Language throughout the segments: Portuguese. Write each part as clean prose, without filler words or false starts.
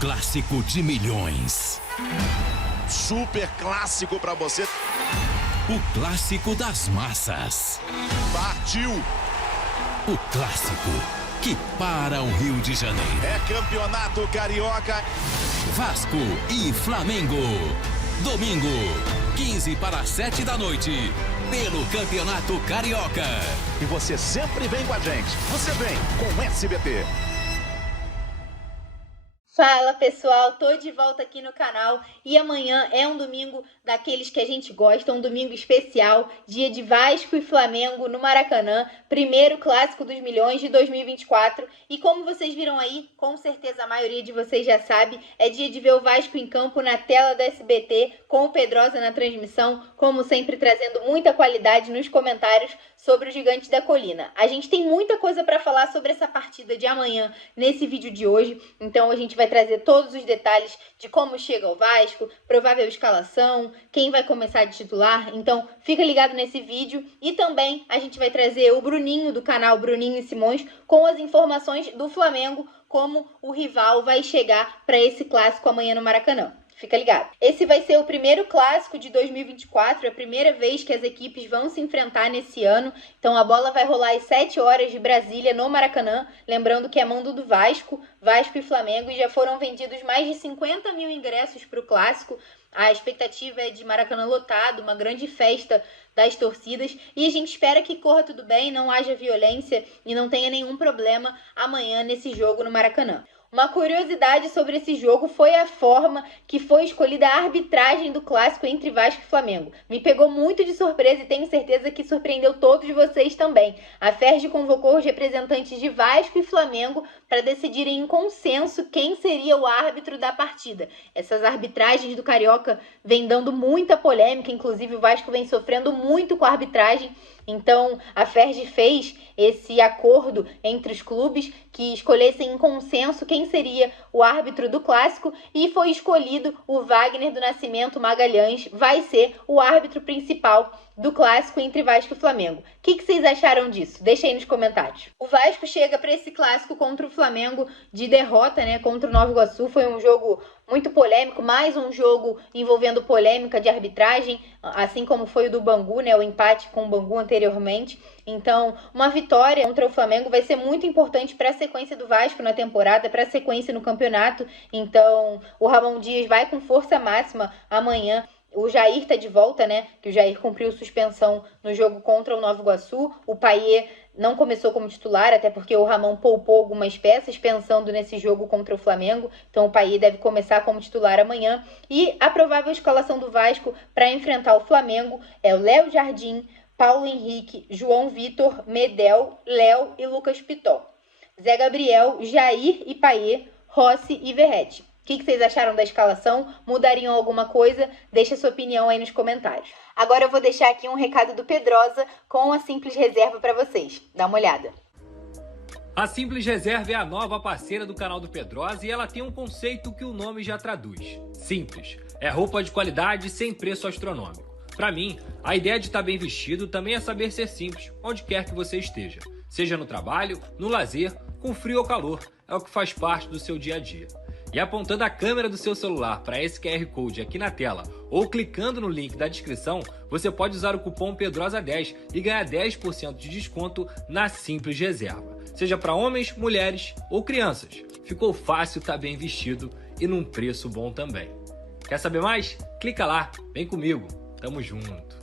clássico de milhões. Super clássico pra você. O clássico das massas. Partiu! O clássico que para o Rio de Janeiro. É campeonato carioca. Vasco e Flamengo. Domingo, 6:45 da noite. Pelo Campeonato Carioca. E você sempre vem com a gente. Você vem com o SBT. Fala pessoal, tô de volta aqui no canal e amanhã é um domingo daqueles que a gente gosta, um domingo especial, dia de Vasco e Flamengo no Maracanã, primeiro clássico dos milhões de 2024 e como vocês viram aí, com certeza a maioria de vocês já sabe, é dia de ver o Vasco em campo na tela do SBT, com o Pedrosa na transmissão, como sempre trazendo muita qualidade nos comentários sobre o Gigante da Colina. A gente tem muita coisa para falar sobre essa partida de amanhã nesse vídeo de hoje, então a gente vai trazer todos os detalhes de como chega o Vasco, provável escalação, quem vai começar de titular, então fica ligado nesse vídeo e também a gente vai trazer o Bruninho do canal Bruninho e Simões com as informações do Flamengo, como o rival vai chegar para esse clássico amanhã no Maracanã. Fica ligado. Esse vai ser o primeiro clássico de 2024, a primeira vez que as equipes vão se enfrentar nesse ano. Então a bola vai rolar às 7 horas de Brasília, no Maracanã. Lembrando que é mando do Vasco e Flamengo, e já foram vendidos mais de 50 mil ingressos para o clássico. A expectativa é de Maracanã lotado, uma grande festa das torcidas. E a gente espera que corra tudo bem, não haja violência e não tenha nenhum problema amanhã nesse jogo no Maracanã. Uma curiosidade sobre esse jogo foi a forma que foi escolhida a arbitragem do clássico entre Vasco e Flamengo. Me pegou muito de surpresa e tenho certeza que surpreendeu todos vocês também. A Ferg convocou os representantes de Vasco e Flamengo para decidirem em consenso quem seria o árbitro da partida. Essas arbitragens do Carioca vêm dando muita polêmica, inclusive o Vasco vem sofrendo muito com a arbitragem. Então, a Ferg fez esse acordo entre os clubes que escolhessem em consenso quem seria o árbitro do clássico e foi escolhido o Wagner do Nascimento Magalhães, vai ser o árbitro principal do clássico entre Vasco e Flamengo. O que vocês acharam disso? Deixa aí nos comentários. O Vasco chega para esse clássico contra o Flamengo de derrota, né? Contra o Nova Iguaçu. Foi um jogo muito polêmico, mais um jogo envolvendo polêmica de arbitragem, assim como foi o do Bangu, né? O empate com o Bangu anteriormente. Então, uma vitória contra o Flamengo vai ser muito importante para a sequência do Vasco na temporada, para a sequência no campeonato. Então, o Ramon Dias vai com força máxima amanhã. O Jair tá de volta, né? Que o Jair cumpriu suspensão no jogo contra o Nova Iguaçu. O Payet não começou como titular, até porque o Ramon poupou algumas peças pensando nesse jogo contra o Flamengo. Então o Payet deve começar como titular amanhã. E a provável escalação do Vasco para enfrentar o Flamengo é o Léo Jardim, Paulo Henrique, João Vitor, Medel, Léo e Lucas Pitó. Zé Gabriel, Jair e Payet, Rossi e Verratti. O que vocês acharam da escalação? Mudariam alguma coisa? Deixa sua opinião aí nos comentários. Agora eu vou deixar aqui um recado do Pedrosa com a Simples Reserva para vocês. Dá uma olhada. A Simples Reserva é a nova parceira do canal do Pedrosa e ela tem um conceito que o nome já traduz. Simples. É roupa de qualidade sem preço astronômico. Para mim, a ideia de estar bem vestido também é saber ser simples, onde quer que você esteja. Seja no trabalho, no lazer, com frio ou calor. É o que faz parte do seu dia a dia. E apontando a câmera do seu celular para esse QR Code aqui na tela ou clicando no link da descrição, você pode usar o cupom PEDROSA10 e ganhar 10% de desconto na Simples Reserva. Seja para homens, mulheres ou crianças. Ficou fácil estar bem vestido e num preço bom também. Quer saber mais? Clica lá, vem comigo, tamo junto.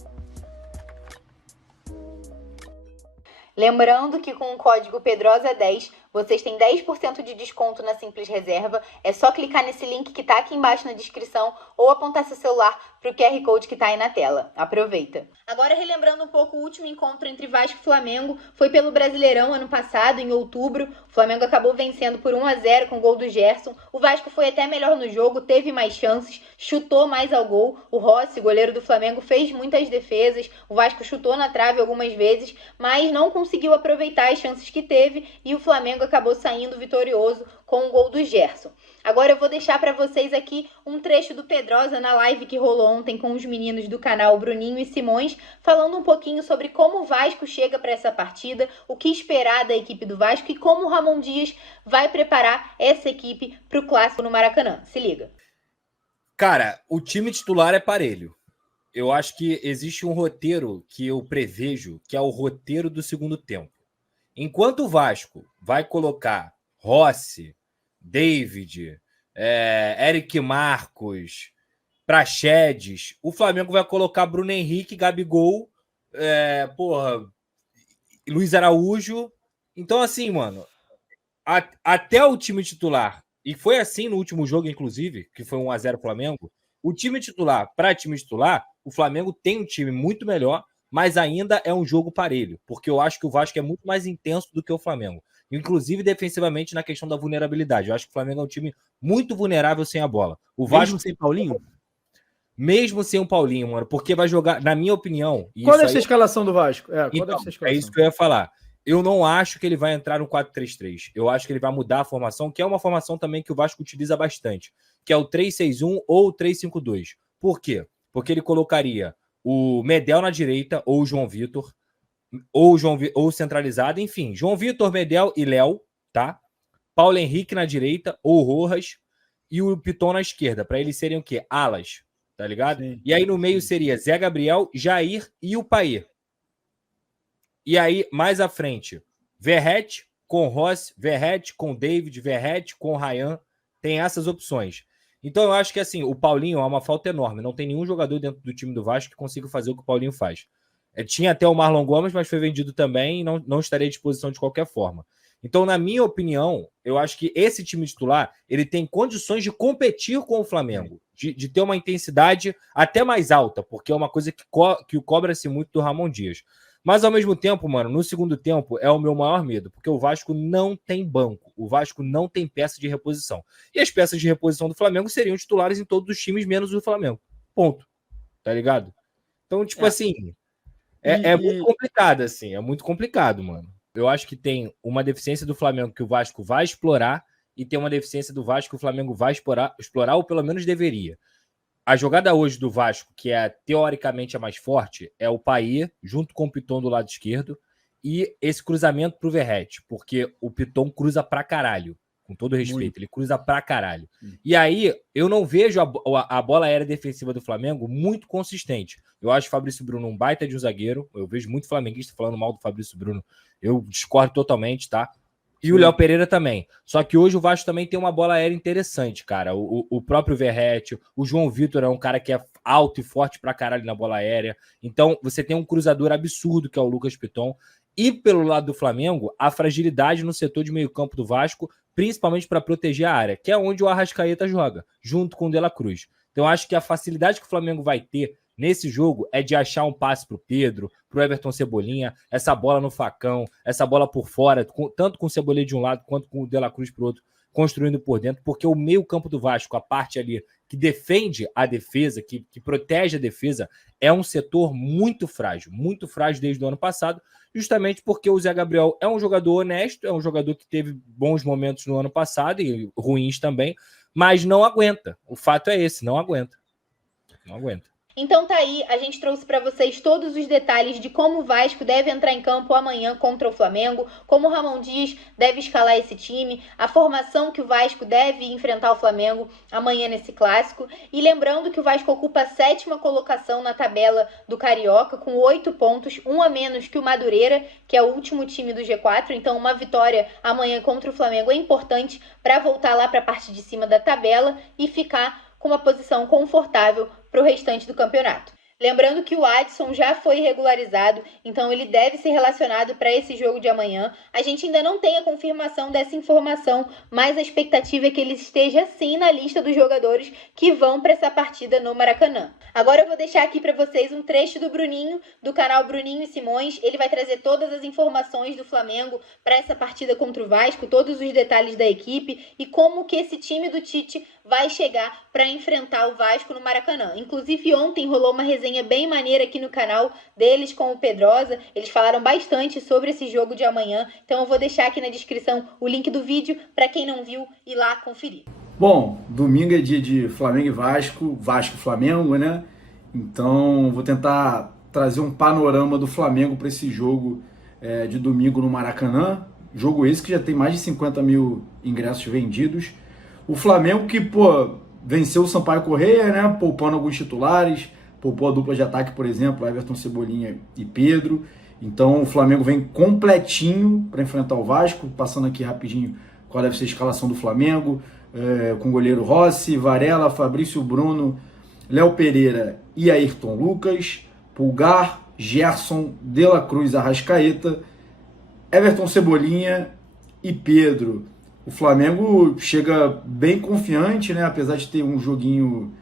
Lembrando que com o código PEDROSA10 vocês têm 10% de desconto na Simples Reserva. É só clicar nesse link que tá aqui embaixo na descrição ou apontar seu celular para o QR Code que tá aí na tela. Aproveita! Agora, relembrando um pouco o último encontro entre Vasco e Flamengo, foi pelo Brasileirão ano passado, em outubro. O Flamengo acabou vencendo por 1-0 com o gol do Gerson. O Vasco foi até melhor no jogo, teve mais chances, chutou mais ao gol. O Rossi, goleiro do Flamengo, fez muitas defesas. O Vasco chutou na trave algumas vezes, mas não conseguiu aproveitar as chances que teve e o Flamengo Flamengo acabou saindo vitorioso com o gol do Gerson. Agora eu vou deixar para vocês aqui um trecho do Pedrosa na live que rolou ontem com os meninos do canal Bruninho e Simões, falando um pouquinho sobre como o Vasco chega para essa partida, o que esperar da equipe do Vasco e como o Ramon Dias vai preparar essa equipe para o clássico no Maracanã. Se liga. Cara, o time titular é parelho. Eu acho que existe um roteiro que eu prevejo, que é o roteiro do segundo tempo. Enquanto o Vasco vai colocar Rossi, David, Eric Marcos, Praxedes, o Flamengo vai colocar Bruno Henrique, Gabigol, Luiz Araújo. Então, assim, mano, até o time titular, e foi assim no último jogo, inclusive, que foi 1-0 Flamengo, o time titular, para time titular, o Flamengo tem um time muito melhor, mas ainda é um jogo parelho, porque eu acho que o Vasco é muito mais intenso do que o Flamengo, inclusive defensivamente na questão da vulnerabilidade. Eu acho que o Flamengo é um time muito vulnerável sem a bola. O Vasco mesmo sem Paulinho? Mesmo sem o Paulinho, mano, porque vai jogar, na minha opinião... Qual deve ser a escalação do Vasco? É isso que eu ia falar. Eu não acho que ele vai entrar no 4-3-3. Eu acho que ele vai mudar a formação, que é uma formação também que o Vasco utiliza bastante, que é o 3-6-1 ou o 3-5-2. Por quê? Porque ele colocaria o Medel na direita, ou o João Vitor, ou centralizado, enfim, João Vitor, Medel e Léo, tá? Paulo Henrique na direita, ou Rojas, e o Piton na esquerda, para eles serem o quê? Alas, tá ligado? Sim. E aí no meio seria Zé Gabriel, Jair e o Paê. E aí, mais à frente, Verrete com Rossi, Verrete com David, Verrete com Ryan, tem essas opções. Então eu acho que assim, o Paulinho é uma falta enorme, não tem nenhum jogador dentro do time do Vasco que consiga fazer o que o Paulinho faz. Tinha até o Marlon Gomes, mas foi vendido também e não estaria à disposição de qualquer forma. Então, na minha opinião, eu acho que esse time titular, ele tem condições de competir com o Flamengo, de ter uma intensidade até mais alta, porque é uma coisa que cobra-se muito do Ramon Dias. Mas, ao mesmo tempo, mano, no segundo tempo é o meu maior medo, porque o Vasco não tem banco, o Vasco não tem peça de reposição. E as peças de reposição do Flamengo seriam titulares em todos os times, menos o Flamengo. Ponto. Tá ligado? Então, tipo assim, muito complicado, assim, é muito complicado, mano. Eu acho que tem uma deficiência do Flamengo que o Vasco vai explorar e tem uma deficiência do Vasco que o Flamengo vai explorar ou pelo menos deveria. A jogada hoje do Vasco, que é teoricamente a mais forte, é o Paê, junto com o Piton do lado esquerdo, e esse cruzamento pro Verrete, porque o Piton cruza pra caralho, com todo respeito, ele cruza pra caralho. E aí, eu não vejo a bola aérea defensiva do Flamengo muito consistente. Eu acho o Fabrício Bruno um baita de um zagueiro, eu vejo muito flamenguista falando mal do Fabrício Bruno, eu discordo totalmente, tá? E o Léo Pereira também. Só que hoje o Vasco também tem uma bola aérea interessante, cara. O próprio Verrete, o João Vitor é um cara que é alto e forte pra caralho na bola aérea. Então, você tem um cruzador absurdo, que é o Lucas Piton. E pelo lado do Flamengo, a fragilidade no setor de meio campo do Vasco, principalmente para proteger a área, que é onde o Arrascaeta joga, junto com o De La Cruz. Então, eu acho que a facilidade que o Flamengo vai ter nesse jogo é de achar um passe pro Pedro, pro Everton Cebolinha, essa bola no facão, essa bola por fora, tanto com o Cebolinha de um lado quanto com o De La Cruz pro outro, construindo por dentro, porque o meio campo do Vasco, a parte ali que defende a defesa, que protege a defesa, é um setor muito frágil desde o ano passado, justamente porque o Zé Gabriel é um jogador honesto, é um jogador que teve bons momentos no ano passado e ruins também, mas não aguenta. O fato é esse, não aguenta. Não aguenta. Então tá aí, a gente trouxe para vocês todos os detalhes de como o Vasco deve entrar em campo amanhã contra o Flamengo, como o Ramon Dias deve escalar esse time, a formação que o Vasco deve enfrentar o Flamengo amanhã nesse clássico. E lembrando que o Vasco ocupa a 7ª colocação na tabela do Carioca, com 8 pontos, um a menos que o Madureira, que é o último time do G4. Então uma vitória amanhã contra o Flamengo é importante para voltar lá para a parte de cima da tabela e ficar com uma posição confortável para o restante do campeonato. Lembrando que o Adson já foi regularizado, então ele deve ser relacionado para esse jogo de amanhã. A gente ainda não tem a confirmação dessa informação, mas a expectativa é que ele esteja sim na lista dos jogadores que vão para essa partida no Maracanã. Agora eu vou deixar aqui para vocês um trecho do Bruninho, do canal Bruninho e Simões. Ele vai trazer todas as informações do Flamengo para essa partida contra o Vasco, todos os detalhes da equipe e como que esse time do Tite vai chegar para enfrentar o Vasco no Maracanã. Inclusive ontem rolou uma resenha resenha bem maneira aqui no canal deles com o Pedrosa. Eles falaram bastante sobre esse jogo de amanhã, então eu vou deixar aqui na descrição o link do vídeo para quem não viu ir lá conferir. Bom, domingo é dia de Flamengo e Vasco, Vasco e Flamengo, né? Então vou tentar trazer um panorama do Flamengo para esse jogo de domingo no Maracanã. Jogo esse que já tem mais de 50 mil ingressos vendidos. O Flamengo que, venceu o Sampaio Corrêa, né? Poupando alguns titulares, poupou a dupla de ataque, por exemplo, Everton, Cebolinha e Pedro. Então o Flamengo vem completinho para enfrentar o Vasco. Passando aqui rapidinho qual deve ser a escalação do Flamengo, com o goleiro Rossi, Varela, Fabrício Bruno, Léo Pereira e Ayrton Lucas, Pulgar, Gerson, De La Cruz, Arrascaeta, Everton, Cebolinha e Pedro. O Flamengo chega bem confiante, né? Apesar de ter um joguinho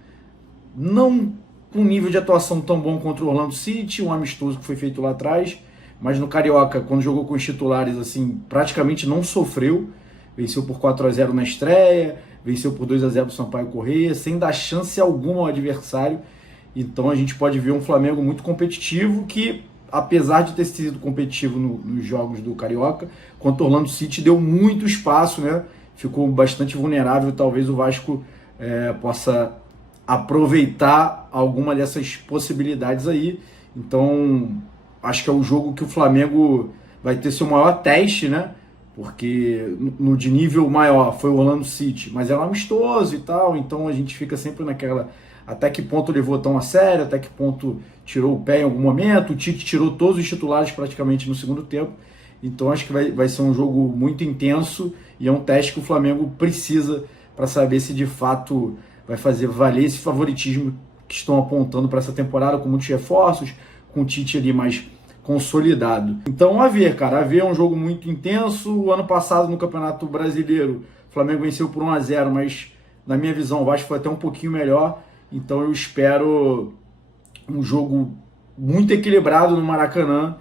não com nível de atuação tão bom contra o Orlando City, um amistoso que foi feito lá atrás, mas no Carioca, quando jogou com os titulares, assim, praticamente não sofreu. Venceu por 4-0 na estreia, venceu por 2-0 do Sampaio Corrêa, sem dar chance alguma ao adversário. Então a gente pode ver um Flamengo muito competitivo que, apesar de ter sido competitivo nos jogos do Carioca, contra o Orlando City deu muito espaço, né? Ficou bastante vulnerável. Talvez o Vasco possa aproveitar alguma dessas possibilidades aí. Então acho que é o jogo que o Flamengo vai ter seu maior teste, né? Porque no de nível maior foi o Orlando City, mas era amistoso e tal, então a gente fica sempre naquela, até que ponto levou tão a sério, até que ponto tirou o pé em algum momento. O Tite tirou todos os titulares praticamente no segundo tempo, então acho que vai ser um jogo muito intenso e é um teste que o Flamengo precisa para saber se de fato vai fazer valer esse favoritismo que estão apontando para essa temporada, com muitos reforços, com o Tite ali mais consolidado. Então a ver, cara, a ver é um jogo muito intenso. O ano passado no Campeonato Brasileiro o Flamengo venceu por 1-0, mas na minha visão o Vasco foi até um pouquinho melhor, então eu espero um jogo muito equilibrado no Maracanã.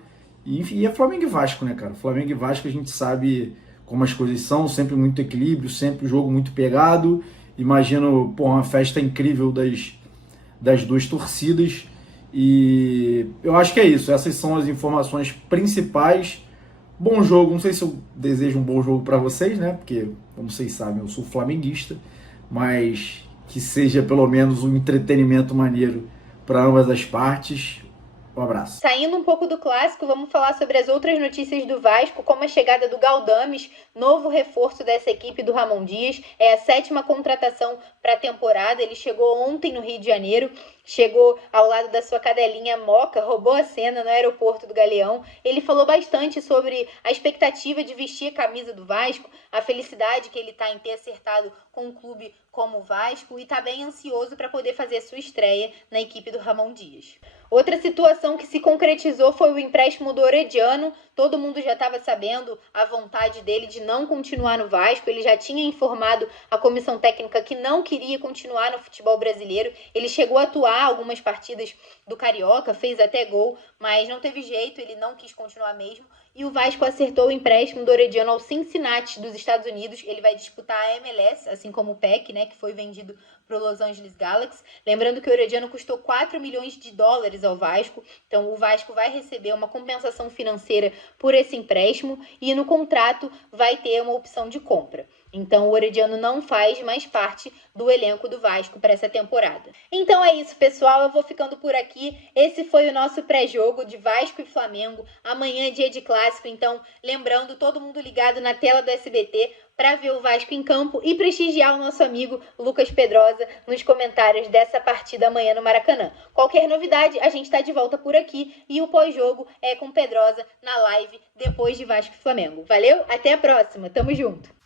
E, enfim, é Flamengo e Vasco, né, cara? Flamengo e Vasco a gente sabe como as coisas são, sempre muito equilíbrio, sempre jogo muito pegado. Imagino, uma festa incrível das duas torcidas. E eu acho que é isso, essas são as informações principais. Bom jogo, não sei se eu desejo um bom jogo para vocês, né? Porque, como vocês sabem, eu sou flamenguista, mas que seja pelo menos um entretenimento maneiro para ambas as partes. Um abraço. Saindo um pouco do clássico, vamos falar sobre as outras notícias do Vasco, como a chegada do Galdames, novo reforço dessa equipe do Ramon Dias. É a 7ª contratação para a temporada. Ele chegou ontem no Rio de Janeiro, chegou ao lado da sua cadelinha Moca, roubou a cena no aeroporto do Galeão. Ele falou bastante sobre a expectativa de vestir a camisa do Vasco, a felicidade que ele está em ter acertado com um clube como o Vasco e está bem ansioso para poder fazer a sua estreia na equipe do Ramon Dias. Outra situação que se concretizou foi o empréstimo do Orediano. Todo mundo já estava sabendo a vontade dele de não continuar no Vasco. Ele já tinha informado a comissão técnica que não queria continuar no futebol brasileiro. Ele chegou a atuar algumas partidas do Carioca, fez até gol, mas não teve jeito, ele não quis continuar mesmo. E o Vasco acertou o empréstimo do Orediano ao Cincinnati dos Estados Unidos. Ele vai disputar a MLS, assim como o PEC, né, que foi vendido para o Los Angeles Galaxy. Lembrando que o Orediano custou 4 milhões de dólares ao Vasco. Então o Vasco vai receber uma compensação financeira por esse empréstimo e no contrato vai ter uma opção de compra. Então o Orediano não faz mais parte do elenco do Vasco para essa temporada. Então é isso, pessoal. Eu vou ficando por aqui. Esse foi o nosso pré-jogo de Vasco e Flamengo. Amanhã é dia de clássico, então lembrando, todo mundo ligado na tela do SBT para ver o Vasco em campo e prestigiar o nosso amigo Lucas Pedrosa nos comentários dessa partida amanhã no Maracanã. Qualquer novidade, a gente está de volta por aqui e o pós-jogo é com Pedrosa na live depois de Vasco e Flamengo. Valeu? Até a próxima. Tamo junto.